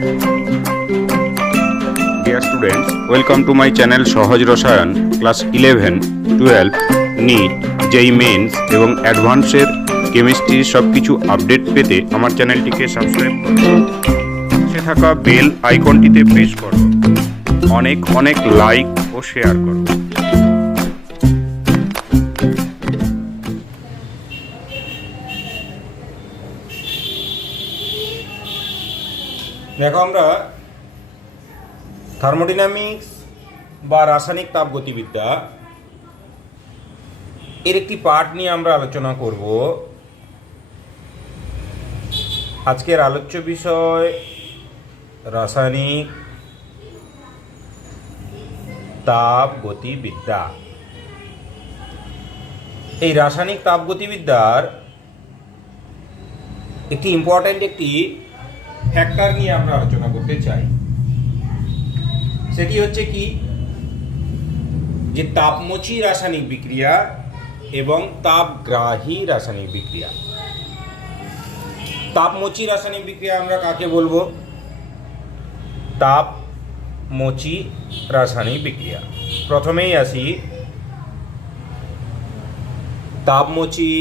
Dear students, welcome to my channel সহজ রসায়ন class 11, 12, NEET, JEE men's এবং অ্যাডভান্সের কেমিস্ট্রির সব কিছু আপডেট পেতে আমার চ্যানেলটিকে সাবস্ক্রাইব করো। পাশে থাকা বেল আইকনটিতে প্রেস করো। অনেক অনেক লাইক ও শেয়ার করো। দেখো, আমরা থার্মোডাইনামিক্স বা রাসায়নিক তাপগতিবিদ্যা এর একটি পার্ট নিয়ে আমরা আলোচনা করব। আজকের আলোচ্য বিষয় রাসায়নিক তাপগতিবিদ্যা। এই রাসায়নিক তাপগতিবিদ্যার একটি ইম্পর্ট্যান্ট একটি ফ্যাক্টর নিয়ে আমরা আলোচনা করতে চাই। সেটি হচ্ছে কি, যে তাপমোচী রাসায়নিক বিক্রিয়া এবং তাপগ্রাহী রাসায়নিক বিক্রিয়া। তাপমোচী রাসায়নিক বিক্রিয়া আমরা কাকে বলবো? তাপমোচী রাসায়নিক বিক্রিয়া। প্রথমেই আসি তাপমোচী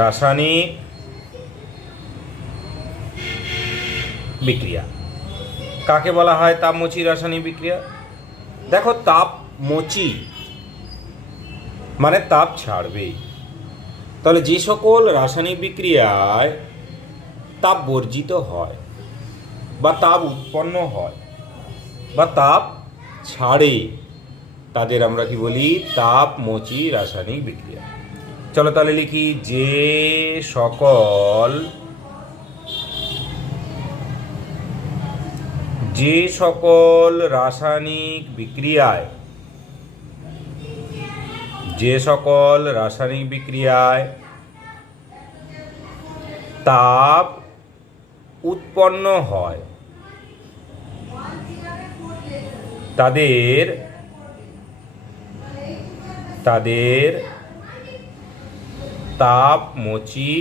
রাসায়নিক বিক্রিয়া কাকে বলা হয়? তাপমোচী রাসায়নিক বিক্রিয়া। দেখো, তাপমোচী মানে তাপ ছাড়বে। তাহলে যে সকল রাসায়নিক বিক্রিয়ায় তাপ বর্জিত হয় বা তাপ উৎপন্ন হয় বা তাপ ছাড়ে, তাদের আমরা কি বলি? তাপমোচী রাসায়নিক বিক্রিয়া। চলো তাহলে লিখি, যে সকল রাসায়নিক বিক্রিয়ায় তাপ উৎপন্ন হয় তাদের তাপমোচী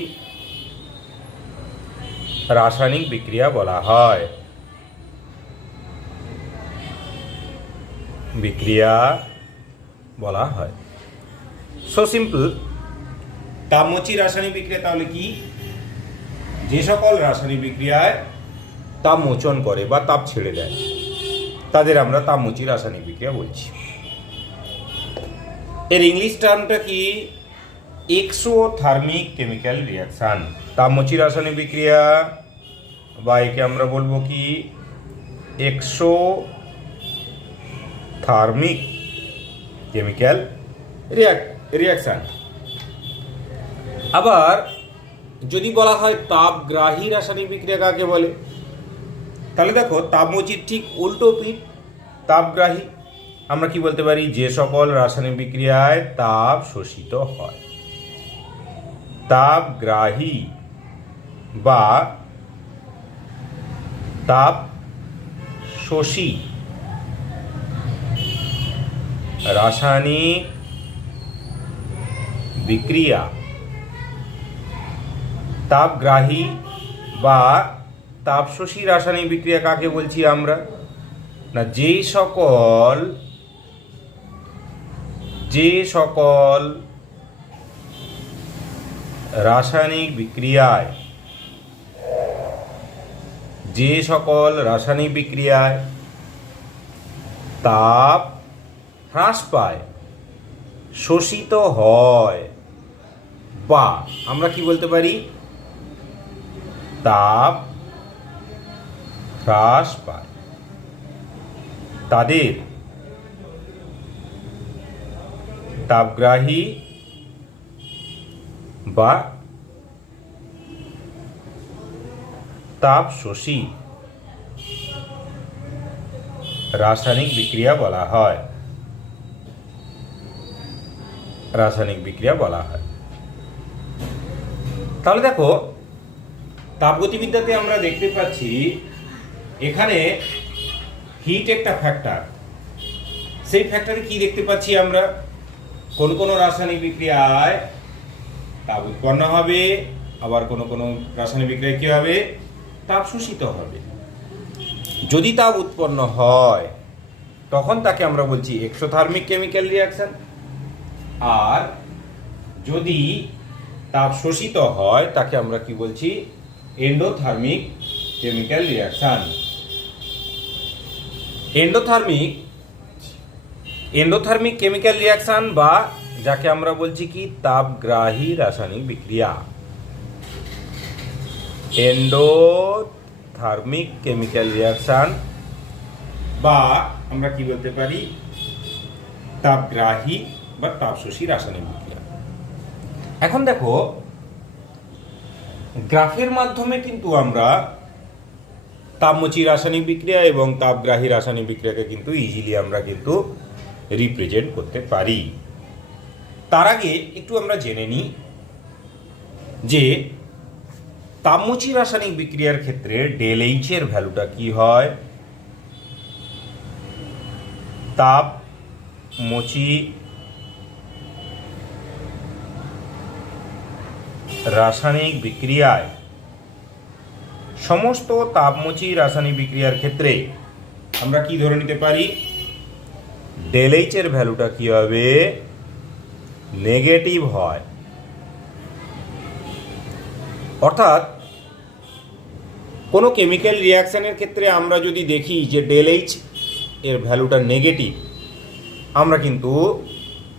রাসায়নিক বিক্রিয়া বলা হয়। So simple. তাপমোচী রাসায়নিক বিক্রিয়া তাহলে কি? যে সকল রাসায়নিক বিক্রিয়ায় তাপ মোচন করে বা তাপ ছেড়ে দেয়, তাদের আমরা তাপমোচী রাসায়নিক বিক্রিয়া বলছি। এর ইংলিশ টার্মটা কি? Exothermic chemical reaction. তাপমোচী রাসায়নিক বিক্রিয়া বা একে আমরা বলবো কি? Exothermic chemical reaction. আবার যদি বলা হয় তাপগ্রাহী রাসায়নিক বিক্রিয়া কাকে বলে, তাহলে দেখো, তাপমোচীর ঠিক উল্টো পিঠ তাপগ্রাহী। আমরা কি বলতে পারি? যে সকল রাসায়নিক বিক্রিয়ায় তাপ শোষিত হয়। তাপগ্রাহী বা তাপ শোষী রাসায়নিক বিক্রিয়া। তাপগ্রাহী বা তাপশোষী রাসায়নিক বিক্রিয়া কাকে বলছি আমরা? না, যে সকল রাসায়নিক বিক্রিয়ায় তাপ হ্রাস পায়, শোষিত হয়, বা আমরা কি বলতে পারি? তাপ হ্রাস পায়, তাদের তাপগ্রাহী বা তাপশোষী রাসায়নিক বিক্রিয়া বলা হয়। তাহলে দেখো, তাপগতিবিদ্যাতে আমরা দেখতে পাচ্ছি এখানে হিট একটা ফ্যাক্টর। সেই ফ্যাক্টরে কি দেখতে পাচ্ছি আমরা? কোন রাসায়নিক বিক্রিয়ায় তাপ উৎপন্ন হবে, আবার কোনো কোনো রাসায়নিক বিক্রিয়া কি হবে, তাপ শোষিত হবে। যদি তাপ উৎপন্ন হয় তখন তাকে আমরা বলছি এক্সোথার্মিক কেমিক্যাল রিয়াকশন, আর যদি তাপ শোষিত হয় তাকে আমরা কি বলছি, endothermic chemical reaction. Endothermic chemical reaction বা যাকে আমরা বলছি কি তাপগ্রাহী রাসায়নিক বিক্রিয়া। এন্ডোথার্মিক কেমিক্যাল রিয়াকশন বা আমরা কি বলতে পারি, তাপগ্রাহী বা তাপশোষী রাসায়নিক বিক্রিয়া। এখন দেখো, গ্রাফের মাধ্যমে কিন্তু আমরা তাপমোচী রাসায়নিক বিক্রিয়া এবং তাপগ্রাহী রাসায়নিক বিক্রিয়াকে কিন্তু ইজিলি আমরা কিন্তু রিপ্রেজেন্ট করতে পারি। তার আগে একটু আমরা জেনে নিই যে তাপমোচী রাসায়নিক বিক্রিয়ার ক্ষেত্রে ডেল এইচ এর ভ্যালুটা কি হয়। তাপমোচী রাসায়নিক বিক্রিয়ায় সমস্ত তাপমোচী রাসায়নিক বিক্রিয়ার ক্ষেত্রে আমরা কি ধরে নিতে পারি, ডেল এইচ এর ভ্যালুটা কি হবে, নেগেটিভ হয়। অর্থাৎ কোনো কেমিক্যাল রিয়াকশনের ক্ষেত্রে আমরা যদি দেখি যে ডেল এইচ এর ভ্যালুটা নেগেটিভ, আমরা কিন্তু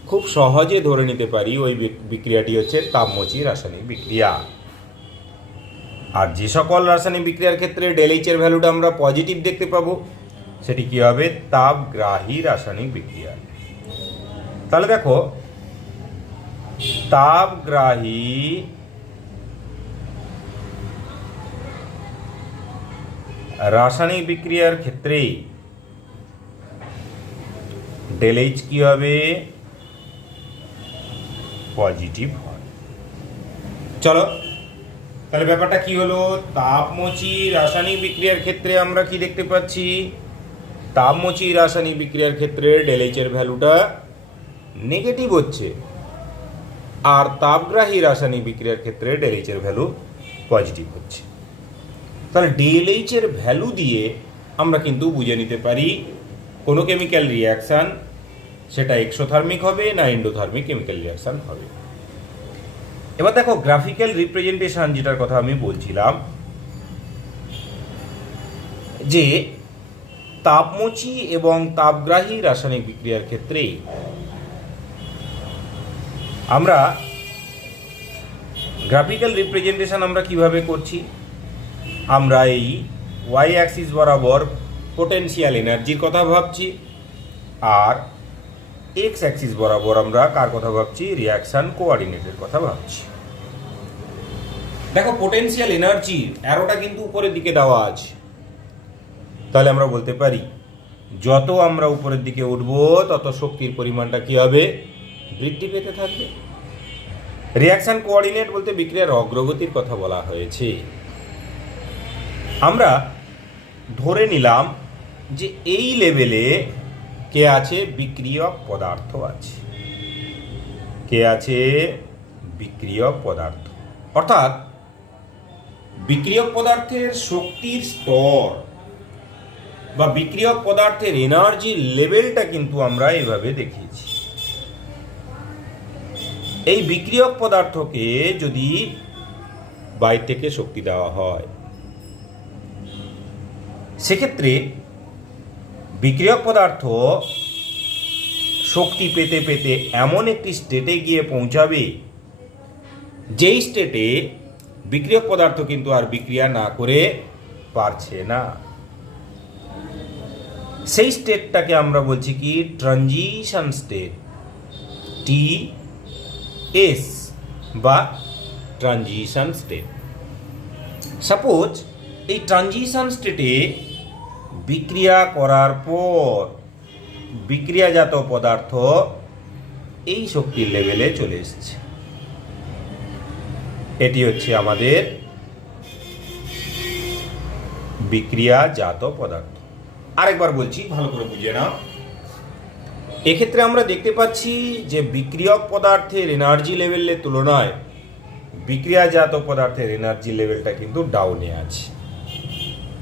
খুব সহজে ধরে নিতে পারি ওই বিক্রিয়াটি হচ্ছে তাপমোচী রাসায়নিক বিক্রিয়া। আর যে সকল রাসায়নিক বিক্রিয়ার ক্ষেত্রে ডেল এইচ এর ভ্যালুটা আমরা পজিটিভ দেখতে পাবো সেটি কি হবে, তাপগ্রাহী রাসায়নিক বিক্রিয়া। তাহলে দেখো, তাপগ্রাহী রাসায়নিক বিক্রিয়ার ক্ষেত্রে ডেল এইচ কি হবে, পজিটিভ হয়। চলো তাহলে ব্যাপারটা কি হলো, তাপমোচী রাসায়নিক বিক্রিয়ার ক্ষেত্রে আমরা কি দেখতে পাচ্ছি, তাপমোচী রাসায়নিক বিক্রিয়ার ক্ষেত্রে ডেল এইচ এর ভ্যালুটা নেগেটিভ হচ্ছে, আর তাপগ্রাহী রাসায়নিক বিক্রিয়ার ক্ষেত্রে ডেল এইচ এর ভ্যালু পজিটিভ হচ্ছে। তাহলে ডেল এইচ এর ভ্যালু দিয়ে আমরা কিন্তু বুঝে নিতে পারি কোনো কেমিক্যাল রিয়াকশন সেটা এক্সোথার্মিক হবে না এন্ডোথার্মিক কেমিক্যাল রিয়াকশন হবে। এবার দেখো, গ্রাফিক্যাল রিপ্রেজেন্টেশন যেটার কথা আমি বলছিলাম, যে তাপমোচী এবং তাপগ্রাহী রাসায়নিক বিক্রিয়ার ক্ষেত্রে আমরা গ্রাফিক্যাল রিপ্রেজেন্টেশন আমরা কিভাবে করছি, আমরা এই ওয়াই অ্যাক্সিস বরাবর পোটেনশিয়াল এনার্জির কথা ভাবছি, আর এক্স অ্যাক্সিস বরাবর আমরা কার কথা ভাবছি, রিয়াকশন কোঅর্ডিনেটের কথা ভাবছি। দেখো, পোটেনশিয়াল এনার্জি অ্যারোটা কিন্তু উপরের দিকে দেওয়া আছে, তাহলে আমরা বলতে পারি যত আমরা উপরের দিকে উঠব তত শক্তির পরিমাণটা কি হবে, বৃদ্ধি পেতে থাকবে। রিয়াকশন কোঅর্ডিনেট বলতে বিক্রিয়ার অগ্রগতির কথা বলা হয়েছে। আমরা ধরে নিলাম যে এই লেভেলে কে আছে, বিক্রিয়ক পদার্থ আছে, কে আছে, বিক্রিয়ক পদার্থ। অর্থাৎ বিক্রিয়ক পদার্থের শক্তির স্তর বা বিক্রিয়ক পদার্থের এনার্জি লেভেলটা কিন্তু আমরা এভাবে দেখিয়েছি। এই বিক্রিয়ক পদার্থকে যদি বাইরে থেকে শক্তি দেওয়া হয়, সেক্ষেত্রে বিক্রিয়ক পদার্থ শক্তি পেতে পেতে এমন একটি স্টেটে গিয়ে পৌঁছাবে যেই স্টেটে বিক্রিয়ক পদার্থ কিন্তু আর বিক্রিয়া না করে পারছে না। সেই স্টেটটাকে আমরা বলছি কি, ট্রানজিশন স্টেট, TS বা ট্রানজিশন স্টেট। সাপোজ এই ট্রানজিশন স্টেটে বিক্রিয়া করার পর বিক্রিয়াজাত পদার্থ এই শক্তির লেভেলে চলে এসেছে, এটি হচ্ছে আমাদের বিক্রিয়াজাত পদার্থ। আরেকবার বলছি, ভালো করে বুঝে নাও। এক্ষেত্রে আমরা দেখতে পাচ্ছি যে বিক্রিয়ক পদার্থের এনার্জি লেভেলের তুলনায় বিক্রিয়াজাত পদার্থের এনার্জি লেভেলটা কিন্তু ডাউনে আছে।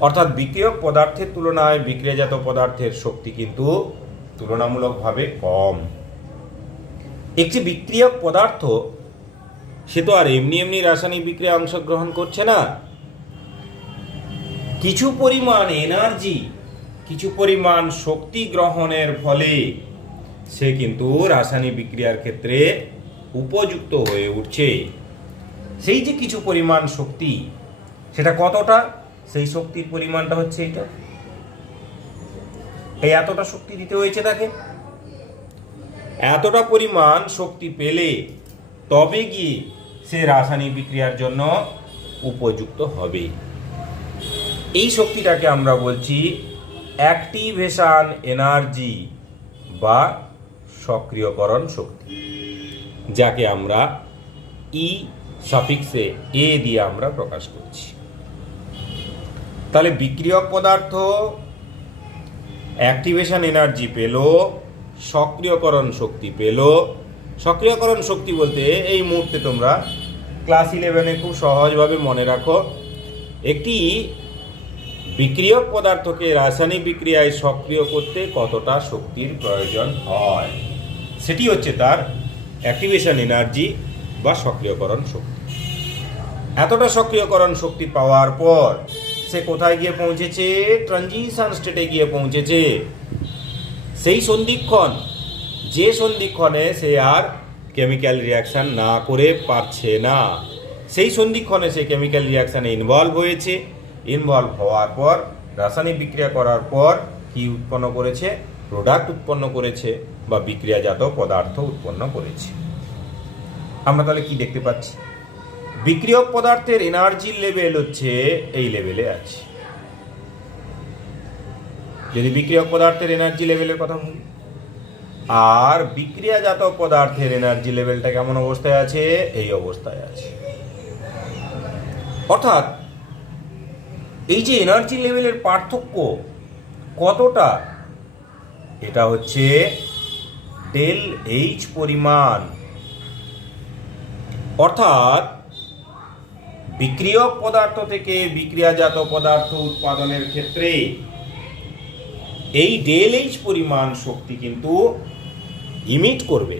অর্থাৎ বিক্রিয়ক পদার্থের তুলনায় বিক্রিয়াজাত পদার্থের শক্তি কিন্তু তুলনামূলকভাবে কম। একটি বিক্রিয়ক পদার্থ সে তো আর এমনি এমনি রাসায়নিক বিক্রিয়ায় অংশগ্রহণ করছে না। কিছু পরিমাণ এনার্জি, কিছু পরিমাণ শক্তি গ্রহণের ফলে সে কিন্তু রাসায়নিক বিক্রিয়ার ক্ষেত্রে উপযুক্ত হয়ে উঠছে। সেই যে কিছু পরিমাণ শক্তি, সেটা কতটা, সেই শক্তির পরিমাণটা হচ্ছে এটা, এই এতটা শক্তি দিতে হয়েছে তাকে। এতটা পরিমাণ শক্তি পেলে তবে গিয়ে সে রাসায়নিক বিক্রিয়ার জন্য উপযুক্ত হবে। এই শক্তিটাকে আমরা বলছি অ্যাক্টিভেশন এনার্জি বা সক্রিয়করণ শক্তি, যাকে আমরা ই সাফিক্সে এ দিয়ে আমরা প্রকাশ করছি। তাহলে বিক্রিয়ক পদার্থ অ্যাক্টিভেশন এনার্জি পেল, সক্রিয়করণ শক্তি পেল। সক্রিয়করণ শক্তি বলতে এই মুহূর্তে তোমরা ক্লাস 11-এ খুব সহজভাবে মনে রাখো, একটি বিক্রিয়ক পদার্থকে রাসায়নিক বিক্রিয়ায় সক্রিয় করতে কতটা শক্তির প্রয়োজন হয়, সেটি হচ্ছে তার অ্যাক্টিভেশন এনার্জি বা সক্রিয়করণ শক্তি। এতটা সক্রিয়করণ শক্তি পাওয়ার পর সে কোথায় গিয়ে পৌঁছেছে? ট্রানজিশন স্টেটে গিয়ে পৌঁছেছে। সেই সন্ধিক্ষণ, যে সন্ধিক্ষণে সে আর কেমিক্যাল রিয়াকশান না করে পারছে না, সেই সন্ধিক্ষণে সে কেমিক্যাল রিয়াকশানে ইনভলভ হয়েছে। ইনভলভ হওয়ার পর রাসায়নিক বিক্রিয়া করার পর কি উৎপন্ন করেছে? প্রোডাক্ট উৎপন্ন করেছে বা বিক্রিয়াজাত পদার্থ উৎপন্ন করেছে। আমরা তাহলে কি দেখতে পাচ্ছি? বিক্রিয়ক পদার্থের এনার্জি লেভেল হচ্ছে এই লেভেলে আছে। যদি বিক্রিয়ক পদার্থের এনার্জি লেভেলের কথা বলি, আর বিক্রিয়াজাত পদার্থের এনার্জি লেভেলটা কেমন অবস্থায় আছে? এই অবস্থায় আছে। অর্থাৎ এই যে এনার্জি লেভেলের পার্থক্য কতটা, এটা হচ্ছে ডেল এইচ পরিমাণ। অর্থাৎ বিক্রিয়ক পদার্থ থেকে বিক্রিয়াজাত পদার্থ উৎপাদনের ক্ষেত্রে এই ডেল এইচ পরিমাণ শক্তি কিন্তু ইমিট করবে,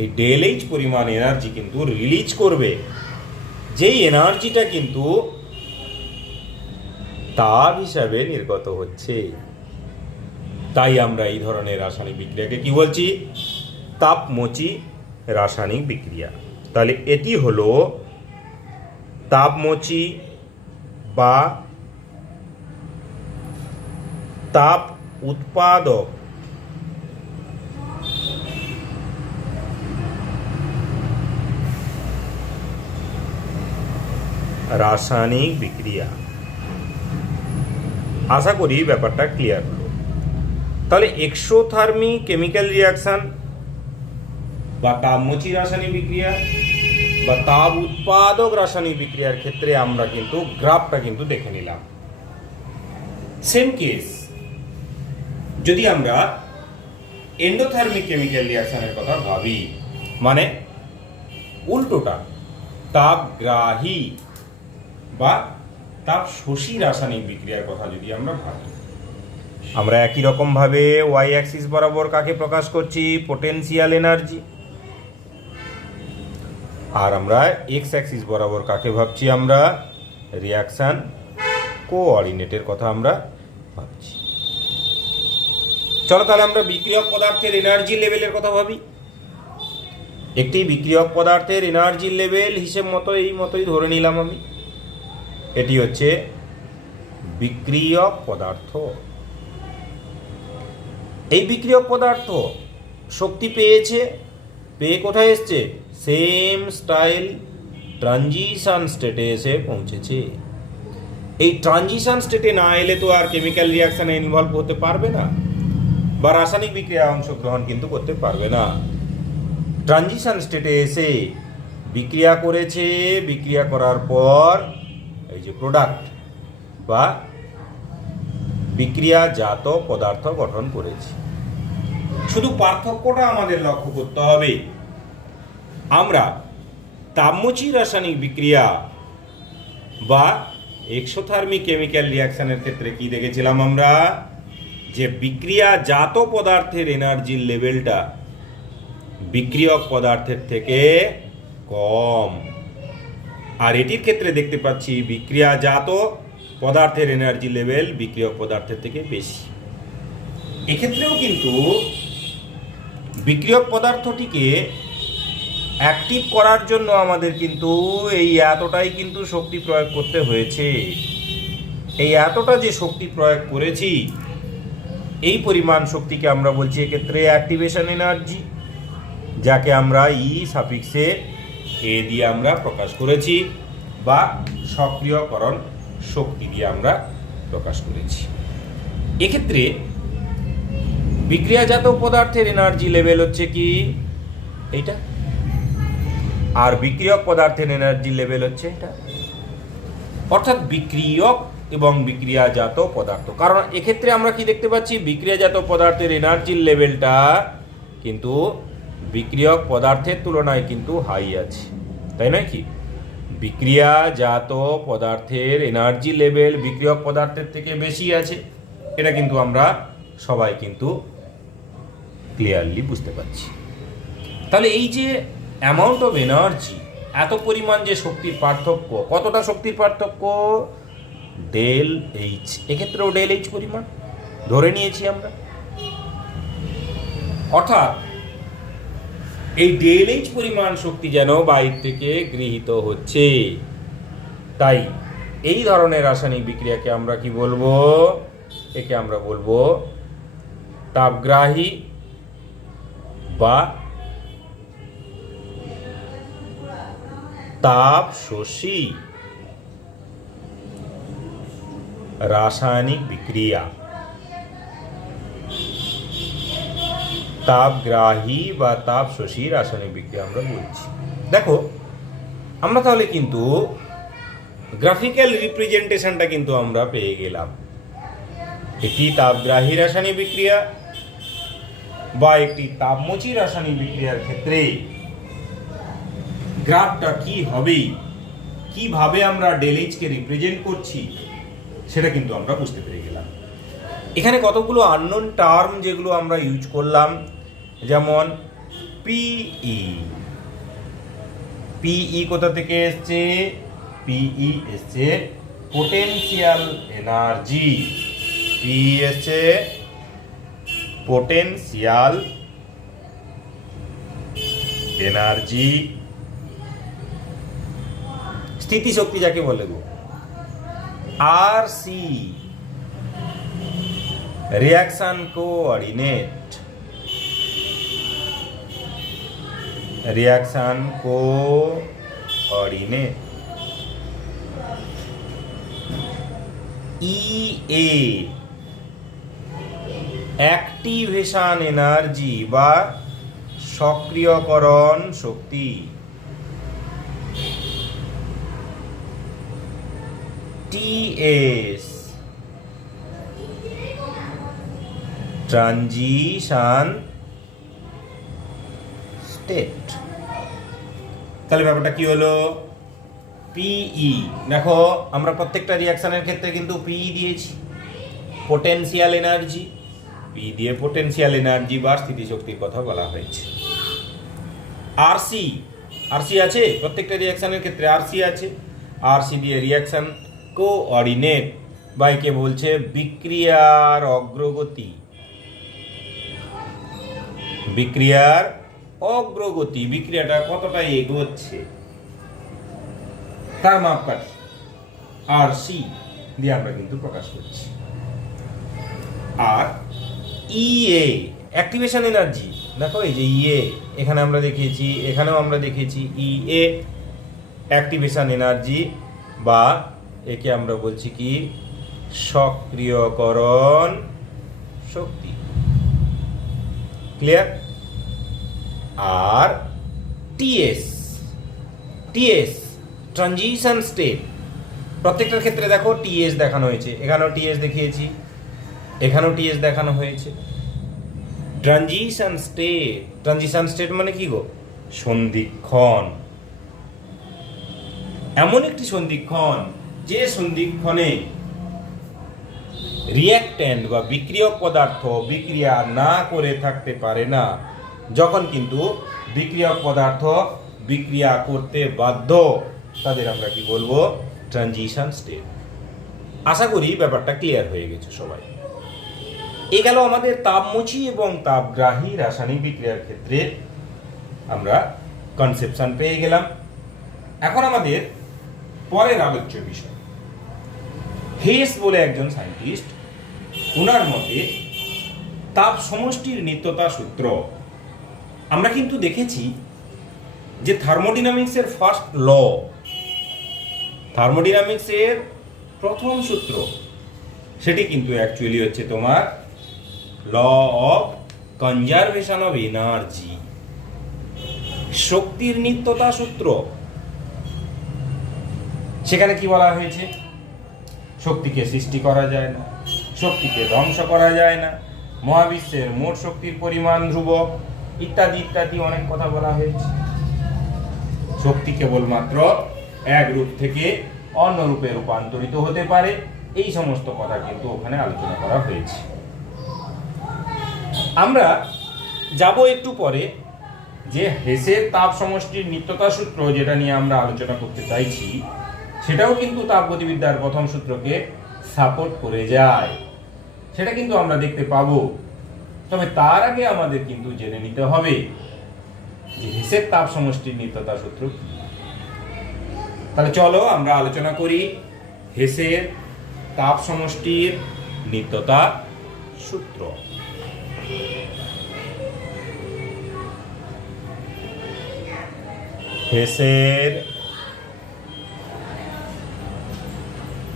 এই ডেল এইচ পরিমাণ এনার্জি কিন্তু রিলিজ করবে, যেই এনার্জিটা কিন্তু তাপ হিসাবে নির্গত হচ্ছে। তাই আমরা এই ধরনের রাসায়নিক বিক্রিয়াকে কি বলছি? তাপমোচী রাসায়নিক বিক্রিয়া। তাহলে এটি হলো তাপমোচী বা তাপ উৎপাদক রাসায়নিক বিক্রিয়া। আশা করি ব্যাপারটা ক্লিয়ার হলো। তাহলে এক্সোথার্মিক কেমিক্যাল রিয়াকশন বা তাপমোচী রাসায়নিক বিক্রিয়া বা তাপ উৎপাদক রাসায়নিক বিক্রিয়ার ক্ষেত্রে আমরা কিন্তু গ্রাফটা কিন্তু দেখে নিলাম। সেম কেস যদি আমরা এন্ডোথার্মিক কেমিক্যাল রিয়াকশনের কথা ভাবি, মানে উল্টোটা, তাপগ্রাহী বা তাপ শোষী রাসায়নিক বিক্রিয়ার কথা যদি আমরা ভাবি, আমরা একই রকমভাবে ওয়াই অ্যাক্সিস বরাবর কাকে প্রকাশ করছি? Potential energy. আর আমরা এক্স অ্যাক্সিস বরাবর কাকে ভাবছি? আমরা রিয়াকশন কোঅর্ডিনেটের কথা আমরা ভাবছি। চলো তাহলে আমরা বিক্রিয়ক পদার্থের এনার্জি লেভেলের কথা ভাবি। একটি বিক্রিয়ক পদার্থের এনার্জি লেভেল হিসেব মতো এই মতোই ধরে নিলাম আমি। এটি হচ্ছে বিক্রিয়ক পদার্থ। এই বিক্রিয়ক পদার্থ শক্তি পেয়েছে, পেয়ে কোথায় এসছে? সেম স্টাইল ট্রানজিশন স্টেটে এসে পৌঁছেছে। এই ট্রানজিশন স্টেটে না এলে তো আর কেমিক্যাল রিয়াকশনে ইনভলভ হতে পারবে না বা রাসায়নিক বিক্রিয়ায় অংশগ্রহণ কিন্তু করতে পারবে না। ট্রানজিশন স্টেটে এসে বিক্রিয়া করেছে, বিক্রিয়া করার পর এই যে প্রোডাক্ট বা বিক্রিয়াজাত পদার্থ গঠন করেছে। শুধু পার্থক্যটা আমাদের লক্ষ্য করতে হবে। আমরা তাপমোচী রাসায়নিক বিক্রিয়া বা এক্সোথার্মিক কেমিক্যাল রিয়াকশনের ক্ষেত্রে কি দেখেছিলাম আমরা, যে বিক্রিয়াজাত পদার্থের এনার্জির লেভেলটা বিক্রিয়ক পদার্থের থেকে কম। আর এটির ক্ষেত্রে দেখতে পাচ্ছি বিক্রিয়াজাত পদার্থের এনার্জি লেভেল বিক্রিয়ক পদার্থের থেকে বেশি। এক্ষেত্রেও কিন্তু বিক্রিয়ক পদার্থটিকে অ্যাক্টিভ করার জন্য আমাদের কিন্তু এই এতটাই কিন্তু শক্তি প্রয়োগ করতে হয়েছে। এই এতটা যে শক্তি প্রয়োগ করেছি, এই পরিমাণ শক্তিকে আমরা বলছি এক্ষেত্রে অ্যাক্টিভেশন এনার্জি, যাকে আমরা ই সাফিক্সে এ দিয়ে আমরা প্রকাশ করেছি, বা সক্রিয়করণ শক্তি দিয়ে আমরা প্রকাশ করেছি। এক্ষেত্রে বিক্রিয়াজাত পদার্থের এনার্জি লেভেল হচ্ছে কি এইটা, আর বিক্রিয়ক পদার্থের এনার্জি লেভেল হচ্ছে এটা। অর্থাৎ বিক্রিয়ক এবং বিক্রিয়াজাত পদার্থ, কারণ এক্ষেত্রে আমরা কি দেখতে পাচ্ছি, বিক্রিয়াজাত পদার্থের এনার্জির লেভেলটা কিন্তু বিক্রিয়ক পদার্থের তুলনায় কিন্তু হাই আছে, তাই নয় কি? বিক্রিয়াজাত পদার্থের এনার্জি লেভেল বিক্রিয়ক পদার্থের থেকে বেশি আছে, এটা কিন্তু আমরা সবাই কিন্তু ক্লিয়ারলি বুঝতে পারছি। তাহলে এই যে অ্যামাউন্ট অফ এনার্জি, এত পরিমাণ যে শক্তির পার্থক্য, কতটা শক্তির পার্থক্য, ডেল এইচ, এক্ষেত্রেও ডেল এইচ পরিমাণ ধরে নিয়েছি আমরা। অর্থাৎ এই ডেল এইচ পরিমাণ শক্তি যেন বাইরে থেকে গৃহীত হচ্ছে। তাই এই ধরনের রাসায়নিক বিক্রিয়াকে আমরা কি বলবো, একে আমরা বলবো তাপগ্রাহী বা তাপ শোষী রাসায়নিক বিক্রিয়া। তাপগ্রাহী বা তাপ শোষী রাসায়নিক বিক্রিয়া আমরা বলছি। দেখো, আমরা তাহলে কিন্তু গ্রাফিক্যাল রিপ্রেজেন্টেশনটা কিন্তু আমরা পেয়ে গেলাম। একটি তাপগ্রাহী রাসায়নিক বিক্রিয়া বা একটি তাপমোচী রাসায়নিক বিক্রিয়ার ক্ষেত্রে গ্রাফটা কি হবে, কিভাবে আমরা ডেল এইচকে রিপ্রেজেন্ট করছি, সেটা কিন্তু আমরা বুঝতে পেরে গেলাম। এখানে কতগুলো আননোন টার্ম যেগুলো আমরা ইউজ করলাম, যেমন পিই। পিই কোথা থেকে এসছে? পিই এসছে পোটেনশিয়াল এনার্জি। পিই এসছে পোটেনশিয়াল এনার্জি, স্থিতিশক্তি যাকে বলে গো। আর C reaction coordinate, reaction coordinate. EA activation energy বা সক্রিয়করণ শক্তি। TS transition state. তাহলে ব্যাপারটা কি হলো? পিই, দেখো আমরা প্রত্যেকটা রিঅ্যাকশনের ক্ষেত্রে কিন্তু পিই দিয়েছি, পোটেনশিয়াল এনার্জি। পি দিয়ে পোটেনশিয়াল এনার্জি বা স্থিতিশক্তির কথা বলা হয়েছে। আরসি, আরসি আছে প্রত্যেকটা রিঅ্যাকশনের ক্ষেত্রে, আরসি আছে। আরসি দিয়ে রিঅ্যাকশন কোঅর্ডিনেট বা একে বলছে বিক্রিয়ার অগ্রগতি। বিক্রিয়ার অগ্রগতি, বিক্রিয়াটা কতটা এগোচ্ছে তার মাপকাঠি আরসি দিয়ে আমরা কিন্তু প্রকাশ করছি। আর ইএ অ্যাক্টিভেশন এনার্জি, দেখো এই যে ইএ এখানে আমরা দেখিয়েছি, এখানেও আমরা দেখিয়েছি। ইএ অ্যাক্টিভেশন এনার্জি বা একে আমরা বলছি কি সক্রিয়করণ শক্তি। ক্লিয়ার? আর টিএস, টিএস ট্রানজিশন স্টেট। প্রত্যেকটার ক্ষেত্রে দেখো টিএস দেখানো হয়েছে, এখানেও টিএস দেখিয়েছি, এখানেও টিএস দেখানো হয়েছে। ট্রানজিশন স্টেট, ট্রানজিশন স্টেট মানে কি গো? সন্ধিক্ষণ। এমন একটি সন্ধিক্ষণ যে সন্ধিক্ষণে রিঅ্যাক্ট্যান্ট বা বিক্রিয়ক পদার্থ বিক্রিয়া না করে থাকতে পারে না, যখন কিন্তু বিক্রিয়ক পদার্থ বিক্রিয়া করতে বাধ্য, তাদের আমরা কি বলবো? Transition state. আশা করি ব্যাপারটা ক্লিয়ার হয়ে গেছে সবাই। এ গেল আমাদের তাপমুচি এবং তাপগ্রাহী রাসায়নিক বিক্রিয়ার ক্ষেত্রে আমরা কনসেপশন পেয়ে গেলাম। এখন আমাদের পরের আলোচ্য বিষয়, হেস বলে একজন সায়েন্টিস্ট, ওনার মতে তাপ সমষ্টির নিত্যতা সূত্র। আমরা কিন্তু দেখেছি যে থার্মোডাইনামিক্সের ফার্স্ট ল, থার্মোডাইনামিক্সের প্রথম সূত্র, সেটি কিন্তু অ্যাকচুয়ালি হচ্ছে তোমার law of conservation of energy, শক্তির নিত্যতা সূত্র। সেখানে কি বলা হয়েছে? শক্তিকে সৃষ্টি করা যায় না, শক্তিকে ধ্বংস করা যায় না, মহাবিশ্বের মোট শক্তির পরিমাণ ধ্রুবক, ইত্যাদি ইত্যাদি অনেক কথা বলা হয়েছে। শক্তি কেবলমাত্র এক রূপ থেকে অন্য রূপে রূপান্তরিত হতে পারে, এই সমস্ত কথা কিন্তু ওখানে আলোচনা করা হয়েছে। আমরা যাব একটু পরে যে হেসের তাপ সমষ্টির নিত্যতা সূত্র, যেটা নিয়ে আমরা আলোচনা করতে চাইছি, সেটাও কিন্তু তাপগতিবিদ্যার প্রথম সূত্রকে সাপোর্ট করে যায়, সেটা কিন্তু আমরা দেখতে পাবো। তবে তার আগে আমাদের কিন্তু জেনে নিতে হবে যে হেসের তাপ সমষ্টির নিত্যতা সূত্র কি। তাহলে চলো আমরা আলোচনা করি হেসের তাপ সমষ্টির নিত্যতা সূত্র। হেসের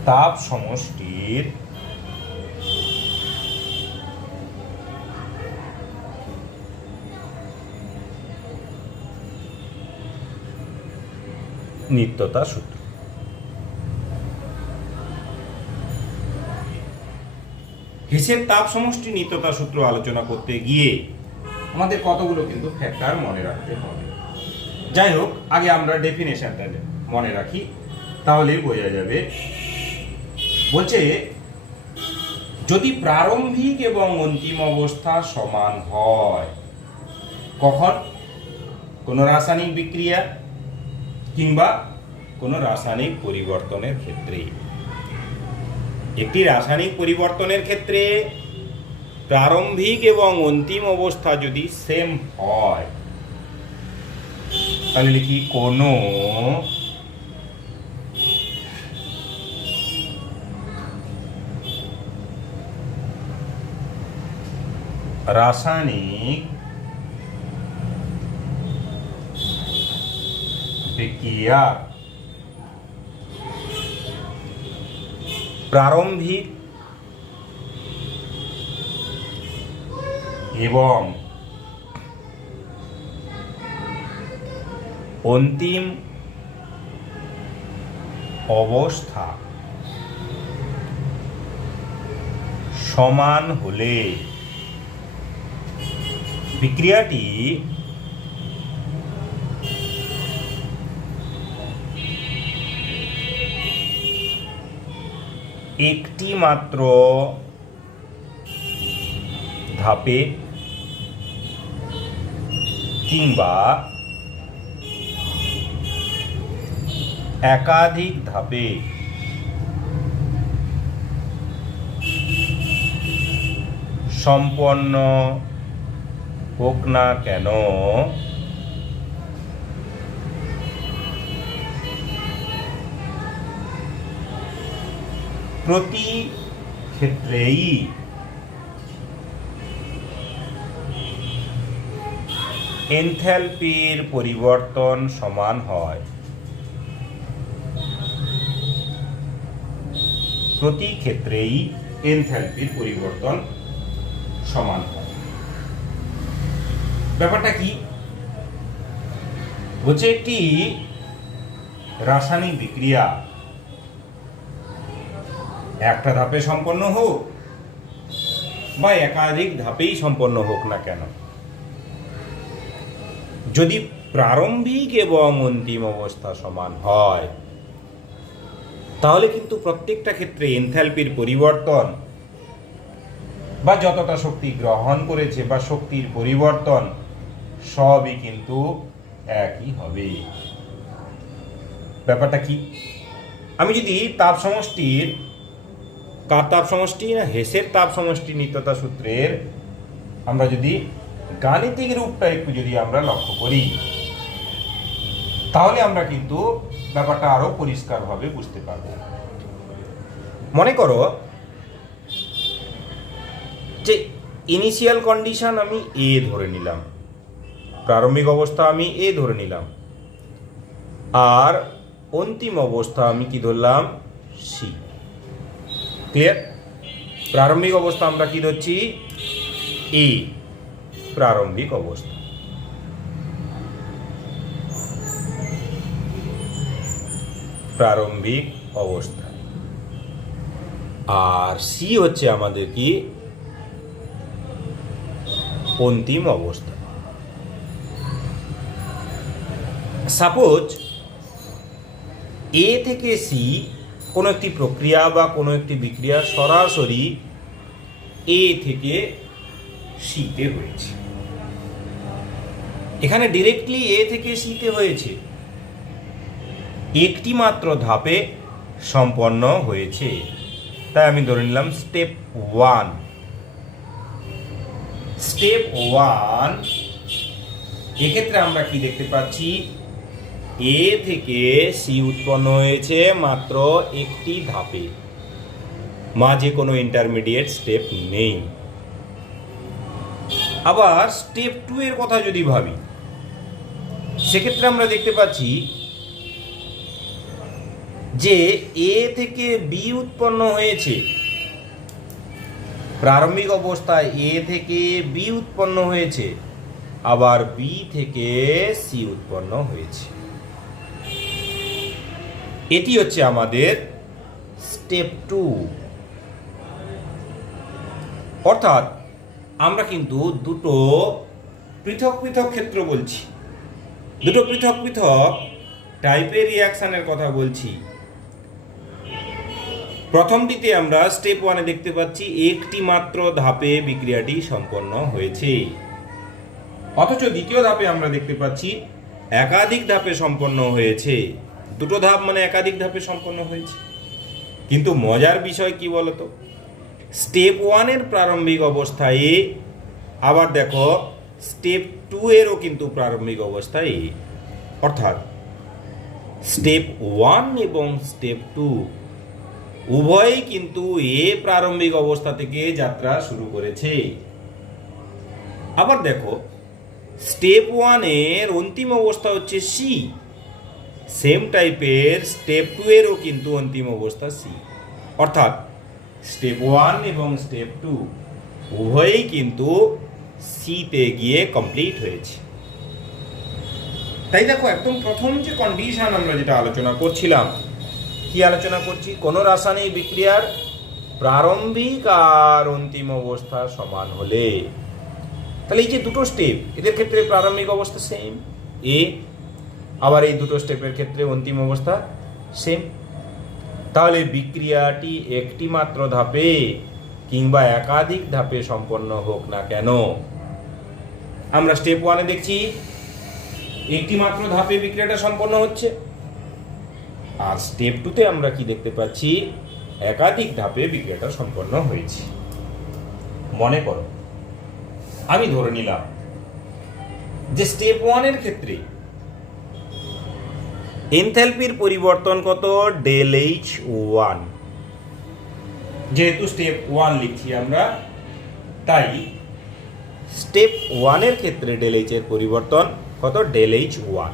তাপ সমষ্টির নিত্যতা সূত্র। হেসের তাপ সমষ্টি নিত্যতা সূত্র আলোচনা করতে গিয়ে আমাদের কতগুলো কিন্তু ফ্যাক্টর মনে রাখতে হবে। যাই হোক, আগে আমরা ডেফিনেশনটা মনে রাখি, তাহলে বোঝা যাবে। বলছে, যদি প্রারম্ভিক এবং অন্তিম অবস্থা সমান হয়, কখন? কোনো রাসায়নিক বিক্রিয়া কিংবা কোনো রাসায়নিক পরিবর্তনের ক্ষেত্রে। একটি রাসায়নিক পরিবর্তনের ক্ষেত্রে প্রারম্ভিক এবং অন্তিম অবস্থা যদি সেম হয়, তাহলে লিখি কোনো রাসায়নিক বিক্রিয়া প্রারম্ভিক এবং অন্তিম অবস্থা সমান হলে বিক্রিয়াটি একটি মাত্র ধাপে কিংবা একাধিক ধাপে সম্পন্ন হোক না কেন, প্রতি ক্ষেত্রেই এনথালপির পরিবর্তন সমান হয়। প্রতি ক্ষেত্রেই এনথালপির পরিবর্তন সমান হয়। ব্যাপারটা কি? হচ্ছে একটি রাসায়নিক বিক্রিয়া একটা ধাপে সম্পন্ন হোক বা একাধিক ধাপেই সম্পন্ন হোক না কেন, যদি প্রারম্ভিক এবং অন্তিম অবস্থা সমান হয়, তাহলে কিন্তু প্রত্যেকটা ক্ষেত্রে এনথ্যালপির পরিবর্তন বা যতটা শক্তি গ্রহণ করেছে বা শক্তির পরিবর্তন সবই কিন্তু একই হবে। ব্যাপারটা কি, আমি যদি তাপ সমষ্টির তাপ সমষ্টি না হেসের তাপ সমষ্টি নিত্যতা সূত্রের আমরা যদি গাণিতিক রূপটা একটু যদি আমরা লক্ষ্য করি, তাহলে আমরা কিন্তু ব্যাপারটা আরো পরিষ্কারভাবে বুঝতে পারব। মনে করো যে ইনিশিয়াল কন্ডিশন আমি এ ধরে নিলাম, প্রারম্ভিক অবস্থা আমি এ ধরে নিলাম, আর অন্তিম অবস্থা আমি কি ধরলাম, সি। ক্লিয়ার? প্রারম্ভিক অবস্থা আমরা কি ধরছি, এ প্রারম্ভিক অবস্থা। প্রারম্ভিক অবস্থা আর সি হচ্ছে আমাদের কি, অন্তিম অবস্থা। সাপোজ এ থেকে সি কোনো একটি প্রক্রিয়া বা কোনো একটি বিক্রিয়া সরাসরি এ থেকে সিতে হয়েছে। এখানে ডিরেক্টলি এ থেকে সিতে হয়েছে, একটি মাত্র ধাপে সম্পন্ন হয়েছে, তাই আমি ধরে নিলাম স্টেপ 1। স্টেপ 1 এক্ষেত্রে আমরা কি দেখতে পাচ্ছি, এ থেকে সি উৎপন্ন হয়েছে মাত্র একটি ধাপে, মাঝে কোনো ইন্টারমিডিয়েট স্টেপ নেই। আবার স্টেপ 2 এর কথা যদি ভাবি, সেক্ষেত্রে আমরা দেখতে পাচ্ছি যে এ থেকে বি উৎপন্ন হয়েছে, প্রারম্ভিক অবস্থায় এ থেকে বি উৎপন্ন হয়েছে, আবার বি থেকে সি উৎপন্ন হয়েছে। এটি হচ্ছে আমাদের স্টেপ 2। অর্থাৎ আমরা কিন্তু দুটো পৃথক পৃথক ক্ষেত্র বলছি, দুটো পৃথক পৃথক টাইপের রিয়াকশনের কথা বলছি। প্রথমটিতে আমরা স্টেপ 1-এ দেখতে পাচ্ছি একটি মাত্র ধাপে বিক্রিয়াটি সম্পন্ন হয়েছে, অথচ দ্বিতীয় ধাপে আমরা দেখতে পাচ্ছি একাধিক ধাপে সম্পন্ন হয়েছে। দুটো ধাপ মানে একাধিক ধাপে সম্পন্ন হয়েছে। কিন্তু মজার বিষয় কি বলতো, স্টেপ 1-এর প্রারম্ভিক অবস্থায় এ, আবার দেখো স্টেপ 2-এরও কিন্তু প্রারম্ভিক অবস্থায় এ। অর্থাৎ স্টেপ 1 এবং স্টেপ 2 উভয়ই কিন্তু এ প্রারম্ভিক অবস্থা থেকে যাত্রা শুরু করেছে। আবার দেখো স্টেপ 1-এর অন্তিম অবস্থা হচ্ছে সি, সেম টাইপের স্টেপ 2-এরও কিন্তু অন্তিম অবস্থা সি। অর্থাৎ স্টেপ 1 এবং স্টেপ 2 উভয়ই কিন্তু সিতে গিয়ে কমপ্লিট হয়েছে। তাই দেখো একদম প্রথম যে কন্ডিশন আমরা যেটা আলোচনা করছিলাম, কি আলোচনা করছি, কোনো রাসায়নিক বিক্রিয়ার প্রারম্ভিক আর অন্তিম অবস্থা সমান হলে, তাহলে এই যে দুটো স্টেপ, এদের ক্ষেত্রে প্রারম্ভিক অবস্থা সেম এ, আবার এই দুটো স্টেপের ক্ষেত্রে অন্তিম অবস্থা সেম, তাহলে বিক্রিয়াটি একটি মাত্র ধাপে কিংবা একাধিক ধাপে সম্পন্ন হোক না কেন, আমরা স্টেপ 1-এ দেখছি একটি মাত্র ধাপে বিক্রিয়াটা সম্পন্ন হচ্ছে, আর স্টেপ 2-তে আমরা কি দেখতে পাচ্ছি, একাধিক ধাপে বিক্রিয়াটা সম্পন্ন হয়েছে। মনে করো আমি ধরে নিলাম যে স্টেপ 1-এর ক্ষেত্রে এনথ্যালপির পরিবর্তন কত, ডেল H1। যেহেতু স্টেপ 1 লিখছি আমরা, তাই স্টেপ 1-এর ক্ষেত্রে ডেল H এর পরিবর্তন কত, ডেল H1।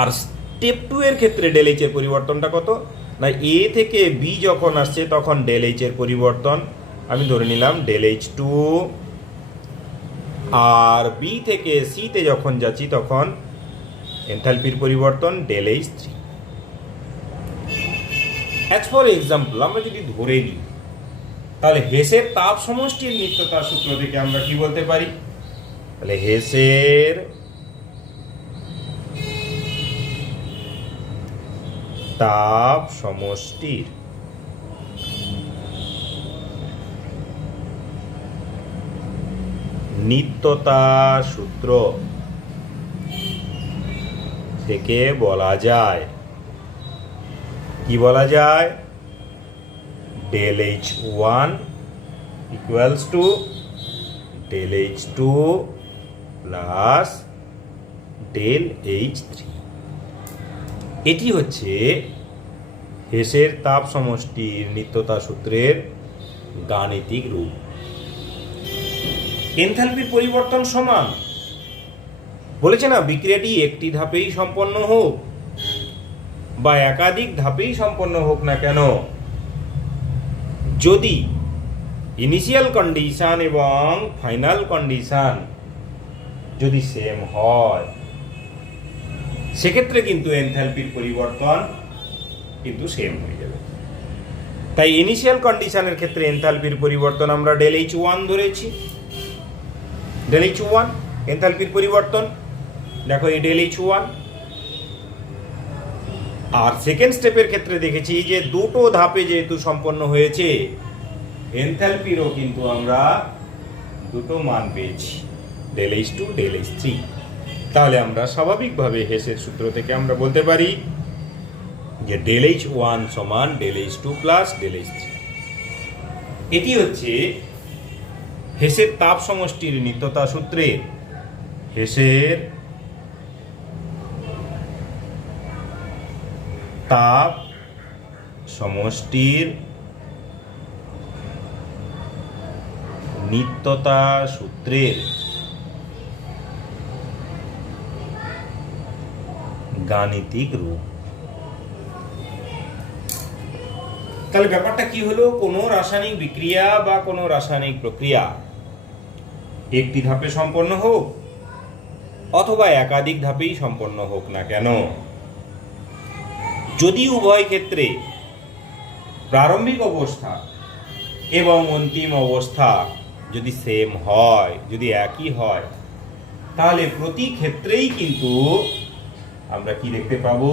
আর স্টেপ 2-এর ক্ষেত্রে ডেল H এর পরিবর্তনটা কত না, এ থেকে বি যখন আসছে তখন ডেল H এর পরিবর্তন আমি ধরে নিলাম ডেল H2, আর বি থেকে সিতে যখন যাচ্ছি তখন এনথ্যালপির পরিবর্তন del H3। As for example আমরা যদি ধরে নিই, তাহলে হেসের তাপ সমষ্টির নিত্যতার সূত্র থেকে আমরা কি বলতে পারি, তাহলে হেসের তাপ সমষ্টির নিত্যতা সূত্র থেকে বলা যায়, কি বলা যায়? del H1 equals to del H2 plus del H3। এটি হচ্ছে হেসের তাপ সমষ্টির নিত্যতা সূত্রের গাণিতিক রূপ। এনথালপির পরিবর্তন সমান, বলেছে না বিক্রিয়াটি একটি ধাপেই সম্পন্ন হোক বা একাধিক ধাপেই সম্পন্ন হোক না কেন, যদি ইনিশিয়াল কন্ডিশন এবং ফাইনাল কন্ডিশন যদি সেম হয়, সেক্ষেত্রে কিন্তু এনথালপির পরিবর্তন কিন্তু সেম হয়ে যাবে। তাই ইনিশিয়াল কন্ডিশনের ক্ষেত্রে এনথালপির পরিবর্তন আমরা del H1 ধরেছি। del H1 এনথালপির পরিবর্তন, দেখো এই del H1। আর সেকেন্ড স্টেপের ক্ষেত্রে দেখেছি যে দুটো ধাপে যেহেতু সম্পন্ন হয়েছে, এনথালপিরও কিন্তু আমরা দুটো মান পেয়েছি, del H2 del H3। তাহলে আমরা স্বাভাবিকভাবে হেসের সূত্র থেকে আমরা বলতে পারি যে del H1 সমান del H2 plus del H3। এটি হচ্ছে হেসের তাপ সমষ্টির নিত্যতা সূত্রের হেসের তাপ সমষ্টির নিত্যতা সূত্রের গাণিতিক রূপ। তাহলে ব্যাপারটা কি হলো? কোনো রাসায়নিক বিক্রিয়া বা কোনো রাসায়নিক প্রক্রিয়া একটি ধাপে সম্পন্ন হোক অথবা একাধিক ধাপেই সম্পন্ন হোক না কেন, যদি উভয় ক্ষেত্রে প্রারম্ভিক অবস্থা এবং অন্তিম অবস্থা যদি সেম হয়, যদি একই হয়, তাহলে প্রতি ক্ষেত্রেই কিন্তু আমরা কি দেখতে পাবো?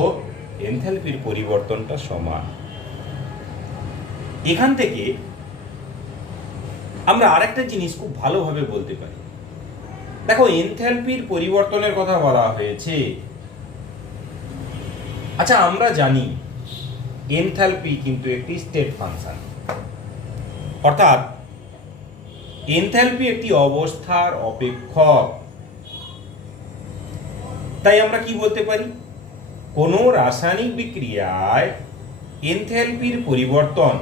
এনথালপির পরিবর্তনটা সমান। এখান থেকে আমরা আরেকটা জিনিস খুব ভালোভাবে বলতে পারি। দেখো, এনথালপির পরিবর্তনের কথা বলা হয়েছে। আচ্ছা, আমরা জানি এনথালপি কিন্তু একটি স্টেট ফাংশন, অর্থাৎ এনথালপি একটি অবস্থার অপেক্ষক। তাই আমরা কি বলতে পারি? কোনো রাসায়নিক বিক্রিয়ায় এনথালপির পরিবর্তন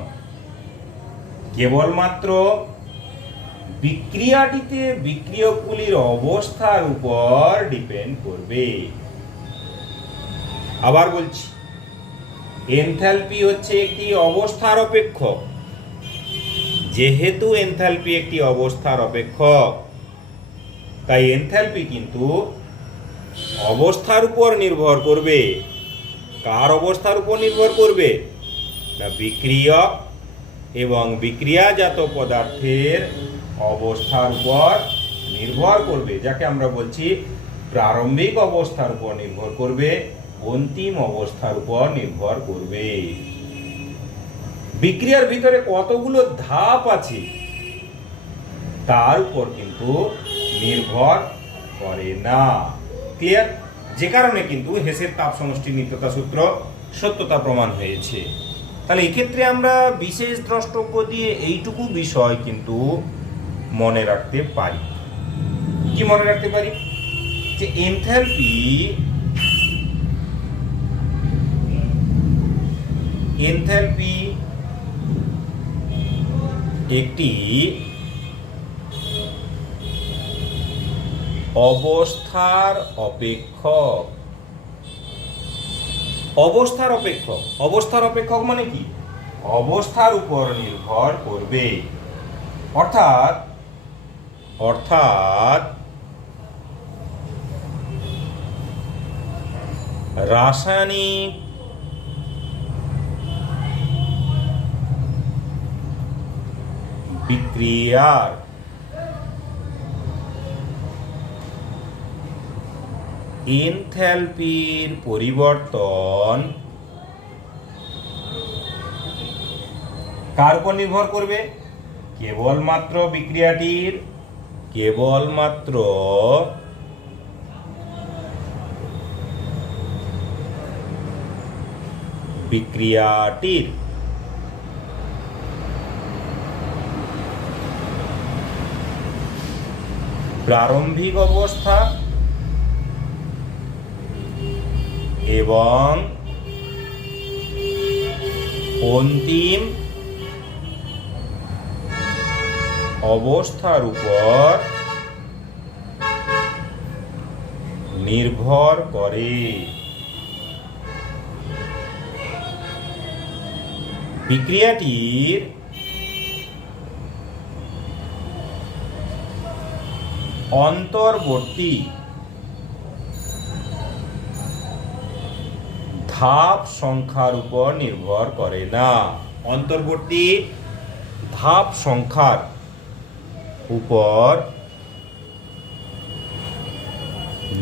কেবলমাত্র বিক্রিয়াটিতে বিক্রিয়কগুলির অবস্থার উপর ডিপেন্ড করবে। আবার বলছি, এনথালপি হচ্ছে একটি অবস্থার অপেক্ষক। যেহেতু এনথালপি একটি অবস্থার অপেক্ষক, তাই এনথালপি কিন্তু অবস্থার উপর নির্ভর করবে। কার অবস্থার উপর নির্ভর করবে? না, বিক্রিয়ক এবং বিক্রিয়াজাত পদার্থের অবস্থার উপর নির্ভর করবে, যাকে আমরা বলছি প্রারম্ভিক অবস্থার উপর নির্ভর করবে, অন্তিম অবস্থার উপর নির্ভর করবে। বিক্রিয়ার ভিতরে কতগুলো ধাপ আছে তার উপর কিন্তু নির্ভর করে না। ক্লিয়ার? যে কারণে কিন্তু হেসের তাপ সমষ্টির নিত্যতা সূত্র সত্যতা প্রমাণ হয়েছে। তাহলে এক্ষেত্রে আমরা বিশেষ দ্রষ্টব্য দিয়ে এইটুকু বিষয় কিন্তু মনে রাখতে পারি। কি মনে রাখতে পারি? যে এনথালপি একটি অবস্থার অপেক্ষক। অবস্থার অপেক্ষক, অবস্থার অপেক্ষক মানে কি? অবস্থার উপর নির্ভর করবে। অর্থাৎ রাসায়নিক বিক্রিয়ার এনথালপির পরিবর্তন কার উপর নির্ভর করবে? কেবলমাত্র বিক্রিয়াটির প্রারম্ভিক অবস্থা এবং অন্তিম অবস্থার উপর নির্ভর করে। বিক্রিয়াটির অন্তর্বর্তী ধাপ সংখ্যার উপর নির্ভর করে না। অন্তর্বর্তী ধাপ সংখ্যার উপর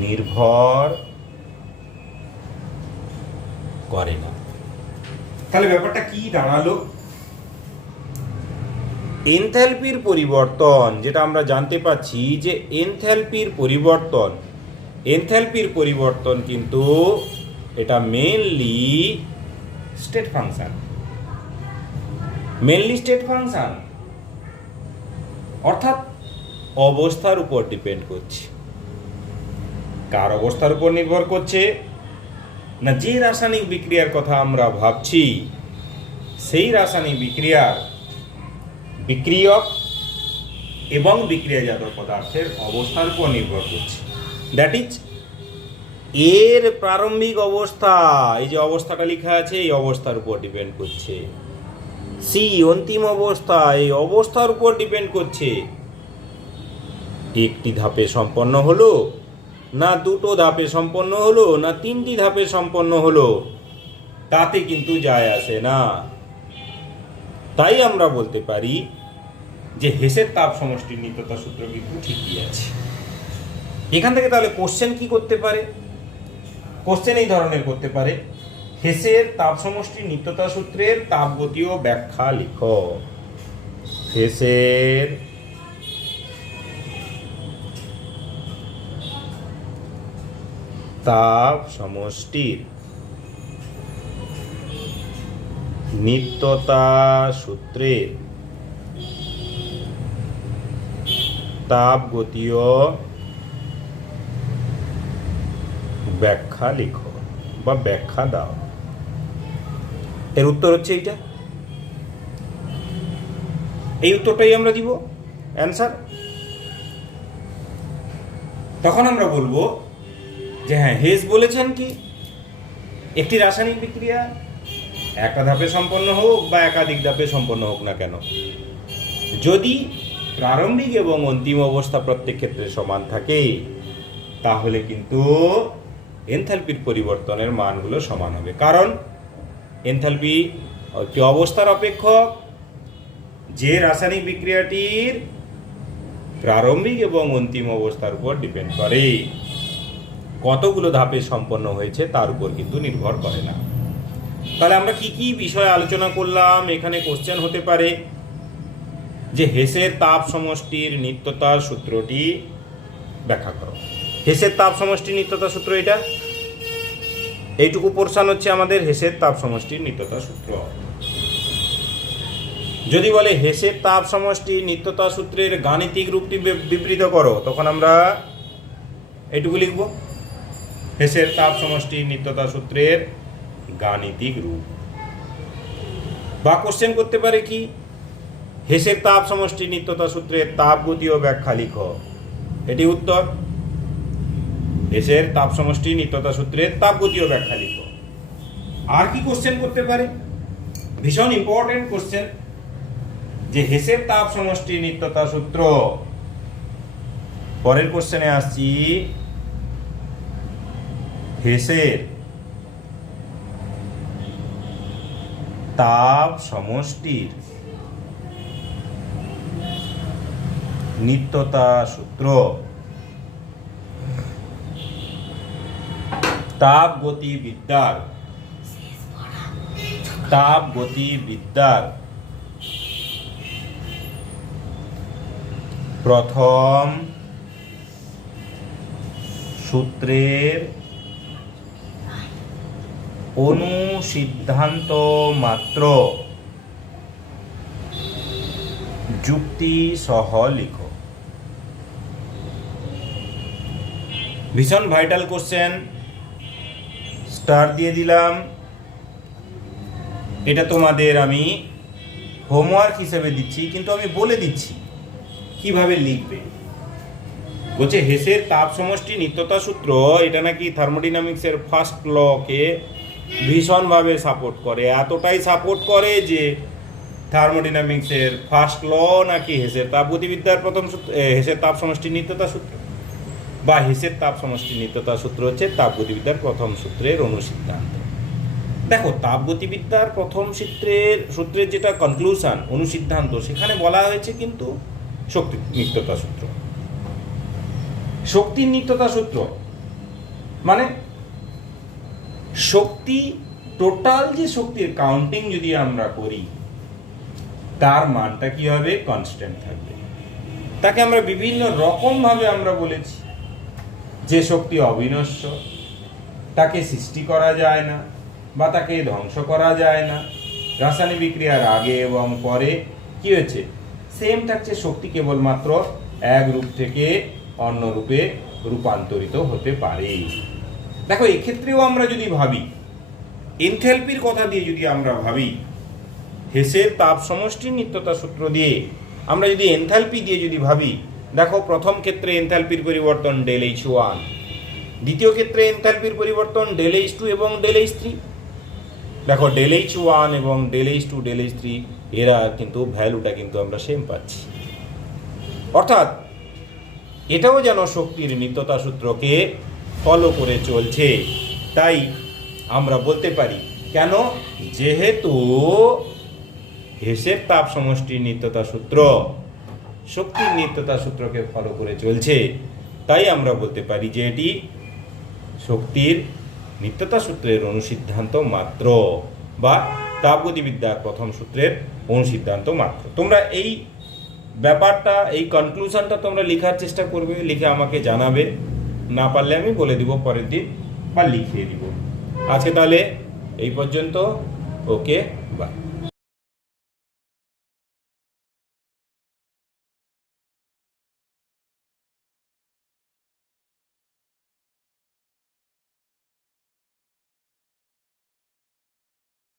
নির্ভর করে না। তাহলে ব্যাপারটা কি দাঁড়ালো? এনথ্যালপির পরিবর্তন, যেটা আমরা জানতে পাচ্ছি যে এনথ্যালপির পরিবর্তন কিন্তু এটা মেইনলি স্টেট ফাংশন, অর্থাৎ অবস্থার উপর ডিপেন্ড করছে। কার অবস্থার উপর নির্ভর করছে? না, যে রাসায়নিক বিক্রিয়ার কথা আমরা ভাবছি সেই রাসায়নিক বিক্রিয়ার বিক্রিয়ক এবং বিক্রিয়াজাত পদার্থের অবস্থার উপর নির্ভর করছে। দ্যাট ইজ এর প্রারম্ভিক অবস্থা, এই যে অবস্থাটা লেখা আছে এই অবস্থার উপর ডিপেন্ড করছে। সি অন্তিম অবস্থা, এই অবস্থার উপর ডিপেন্ড করছে। একটি ধাপে সম্পন্ন হলো, না দুটো ধাপে সম্পন্ন হলো, না তিনটি ধাপে সম্পন্ন হলো, তাতে কিন্তু যায় আসে না। তাই আমরা বলতে পারি যে হেসের তাপ সমষ্টির নিত্যতা সূত্র কিন্তু ঠিকই আছে। এখান থেকে তাহলে কোশ্চেন কি করতে পারে? কোশ্চেন এই ধরনের করতে পারে, হেসের তাপ সমষ্টির নিত্যতা সূত্রের তাপগতীয় ব্যাখ্যা লিখো। হেসের তাপ সমষ্টির নিত্যতা সূত্রের তাপগতীয় ব্যাখ্যা লিখো বা ব্যাখ্যা দাও। এর উত্তর হচ্ছে এইটা, এই উত্তরটাই আমরা দিব অ্যান্সার। তখন আমরা বলবো যে হ্যাঁ, হেস বলেছেন কি একটি রাসায়নিক বিক্রিয়া একটা ধাপে সম্পন্ন হোক বা একাধিক ধাপে সম্পন্ন হোক না কেন, যদি প্রারম্ভিক এবং অন্তিম অবস্থা প্রত্যেক ক্ষেত্রে সমান থাকে তাহলে কিন্তু এনথালপির পরিবর্তনের মানগুলো সমান হবে। কারণ এনথালপি একটি অবস্থার অপেক্ষক, যে রাসায়নিক বিক্রিয়াটির প্রারম্ভিক এবং অন্তিম অবস্থার উপর ডিপেন্ড করে, কতগুলো ধাপে সম্পন্ন হয়েছে তার উপর কিন্তু নির্ভর করে না। তাহলে আমরা কি কি বিষয় আলোচনা করলাম? এখানে কোশ্চেন হতে পারে যে হেসের তাপ সমষ্টির নিত্যতার সূত্রটি ব্যাখ্যা করো। হেসের তাপ সমষ্টির নিত্যতা সূত্র এটা, এইটুকু পোরশন হচ্ছে আমাদের হেসের তাপ সমষ্টির নিত্যতা সূত্র। যদি বলে হেসের তাপ সমষ্টির নিত্যতা সূত্রের গাণিতিক রূপটি বিবৃত করো, তখন আমরা এইটুকু লিখব, হেসের তাপ সমষ্টির নিত্যতা সূত্রের গাণিতিক রূপ। বা কোশ্চেন করতে পারে কি, হেসের তাপ সমষ্টির নিত্যতা সূত্রের তাপগতীয় ব্যাখ্যা লিখো। এটি উত্তর, হেসের তাপ সমষ্টির নিত্যতা সূত্রের তাপগতীয় ব্যাখ্যা লিখো। আর কি কোশ্চেন করতে পারে? ভীষণ ইম্পর্টেন্ট কোশ্চেন, যে হেসের তাপ সমষ্টির নিত্যতা সূত্র, পরের কোশ্চেনে আসছি, হেসের তাপ সমষ্টির নিত্যতা সূত্র তাপগতিবিদ্যার প্রথম সূত্রের অনুসিদ্ধান্ত মাত্র যুক্তি সহ লিখো। ভীষণ ভাইটাল কোশ্চেন, স্টার দিয়ে দিলাম। এটা তোমাদের আমি হোমওয়ার্ক হিসেবে দিচ্ছি, কিন্তু আমি বলে দিচ্ছি কিভাবে লিখবে। বলছে হেসের তাপ সমষ্টি নিত্যতা সূত্র, এটা নাকি থার্মোডাইনামিক্সের ফার্স্ট লকে ভীষণভাবে সাপোর্ট করে, এতটাই সাপোর্ট করে যে থার্মোডাইনামিক্সের ফার্স্ট ল নাকি হেসের তাপগতিবিদ্যার প্রথম সূত্র, হেসের তাপ সমষ্টি নিত্যতা সূত্র বা হেসের তাপ সমষ্টি নিত্যতা সূত্র হচ্ছে তাপগতিবিদ্যার প্রথম সূত্রের অনুসিদ্ধান্ত। দেখো, তাপগতিবিদ্যার প্রথম সূত্রের যেটা কনক্লুশন, অনুসিদ্ধান্ত, সেখানে বলা হয়েছে কিন্তু শক্তি নিত্যতা সূত্র। শক্তির নিত্যতা সূত্র মানে শক্তি, টোটাল যে শক্তির কাউন্টিং যদি আমরা করি তার মানটা কি হবে? কনস্ট্যান্ট থাকবে। তাকে আমরা বিভিন্ন রকম ভাবে আমরা বলেছি। যে শক্তি অবিনশ্বর, তাকে সৃষ্টি করা যায় না বা তাকে ধ্বংস করা যায় না, রাসায়নিক বিক্রিয়ার আগে এবং পরে কি হয়েছে সেম থাকছে, শক্তি কেবলমাত্র এক রূপ থেকে অন্য রূপে রূপান্তরিত হতে পারে। দেখো, এক্ষেত্রেও আমরা যদি ভাবি এনথ্যালপির কথা দিয়ে, যদি আমরা ভাবি হেসের তাপ সমষ্টির নিত্যতা সূত্র দিয়ে, আমরা যদি এনথ্যালপি দিয়ে যদি ভাবি, দেখো প্রথম ক্ষেত্রে এনথ্যালপির পরিবর্তন ΔH1, দ্বিতীয় ক্ষেত্রে এনথ্যালপির পরিবর্তন ΔH2 এবং ΔH3। দেখো ΔH1 এবং ΔH2 ΔH3 এরা কিন্তু ভ্যালুটা কিন্তু আমরা সেম পাচ্ছি। অর্থাৎ এটাও যেন শক্তির নিত্যতা সূত্রকে ফলো করে চলছে। তাই আমরা বলতে পারি, কেন? যেহেতু হেসের তাপ সমষ্টির নিত্যতা সূত্র শক্তির নিত্যতা সূত্রকে ফলো করে চলছে, তাই আমরা বলতে পারি যে এটি শক্তির নিত্যতা সূত্রের অনুসিদ্ধান্ত মাত্র বা তাপগতিবিদ্যার প্রথম সূত্রের অনুসিদ্ধান্ত মাত্র। তোমরা এই ব্যাপারটা, এই কনক্লুশনটা তোমরা লেখার চেষ্টা করবে, লিখে আমাকে জানাবে। না পারলে আমি বলে দিব পরের দিন বা লিখিয়ে দিব। আজকে তাহলে এই পর্যন্ত। ওকে, বাই।